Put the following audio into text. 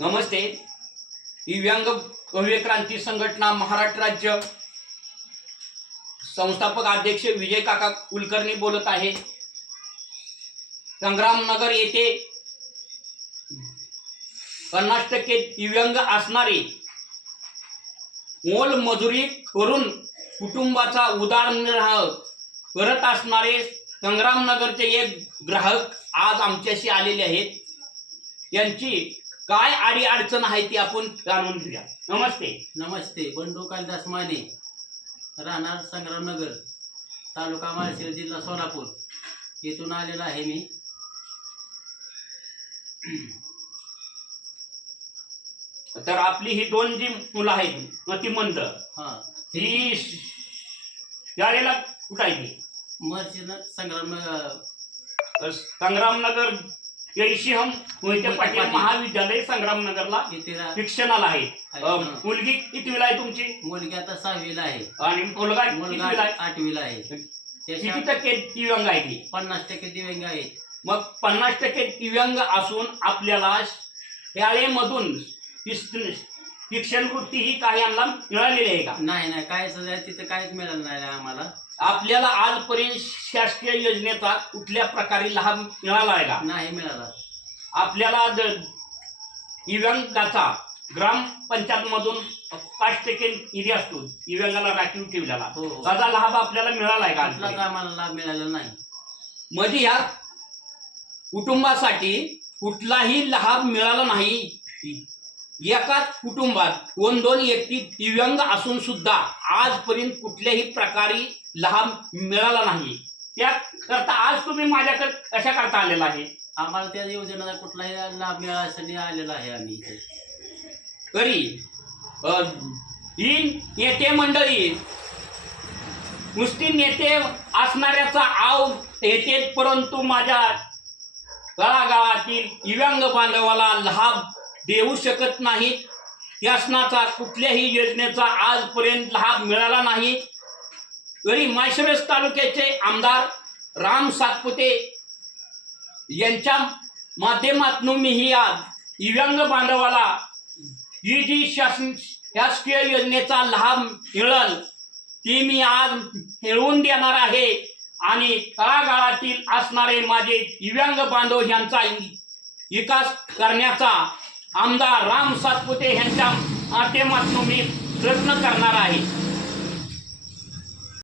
नमस्ते. दिव्यांग भव्य क्रांती संघटना महाराष्ट्र राज्य संस्थापक अध्यक्ष विजय काका कुलकर्णी बोलत आहे. संग्रामनगर येथे पन्नास टक्के दिव्यांग असणारे मोल मजुरी करून कुटुंबाचा उदारनिर्वाह करत असणारे संग्रामनगरचे एक ग्राहक आज आमच्याशी आलेले आहेत. यांची काय आडी अडचण आहे ती आपण जाणून घेऊया. नमस्ते. नमस्ते. बंडू कालिदास माने राहणार संग्रामनगर तालुका माळशिरस जिल्हा सोलापूर. येथून आलेला आहे मी. तर आपली ही दोन जी मुलं आहेत मतिमंद हा. ही शाळेला कुठं आहे ती? मर्शिद संग्रामनगर संग्रामनगर जयसिंह मोहिते पाटील महाविद्यालय संग्रामनगरला रा- शिक्षणाला आहे? अं, मुलगी कितवीला आहे तुमची? मुलगी आता सहावीला आहे. आणि मुलगा मुलगा कितवीला आहे? आठवीला आहे. किती टक्के दिव्यांग आहे ती? पन्नास टक्के दिव्यांग आहेत मग पन्नास टक्के दिव्यांग असून आपल्याला शाळेमधून शिक्षणवृत्ती ही काही यांना मिळालेली आहे का? नाही नाही काय सध्या तिथं काहीच मिळालं नाही आम्हाला. आपल्याला आजपर्यंत शासकीय योजनेचा कुठल्या प्रकारे लाभ मिळाला आहे का? नाही मिळाला. आपल्याला द- दिव्यांगाचा ग्रामपंचायत मधून पाच टक्के निधी असतो दिव्यांगाला राखीव ठेवलेला. हो हो. त्याचा लाभ आपल्याला मिळाला आहे का कुठलाच आजपर्यंत? आम्हाला लाभ मिळाला नाही. मध्ये या कुटुंबासाठी कुठलाही लाभ मिळाला नाही. एकाच कुटुंबात दोन दोन व्यक्ती दिव्यांग असून सुद्धा आजपर्यंत कुठल्याही प्रकारे लाभ मिळाला नाही. त्याकरता आज तुम्ही माझ्याकडे कशा करता आलेला आहे? आम्हाला त्या योजनेचा कुठलाही लाभ मिळाल्यासाठी आलेला आहे आम्ही तरी ही नेते मंडळी नुसती नेते असणाऱ्याचा आव येते परंतु माझ्या तळागाळातील दिव्यांग बांधवाला लाभ देऊ शकत नाहीत शासनाचा कुठल्याही योजनेचा आजपर्यंत लाभ मिळाला नाही. तरी माळशिरस तालुक्याचे आमदार राम सातपुते यांच्या माध्यमातून मी ही आज दिव्यांग बांधवाला ही जी शासन शासकीय योजनेचा लाभ मिळल ती मी आज मिळवून देणार आहे. आणि तळागाळातील असणारे माझे दिव्यांग बांधव यांचा विकास करण्याचा आमदार राम सातपुते यांच्या माध्यमातून मी प्रयत्न करणार आहे.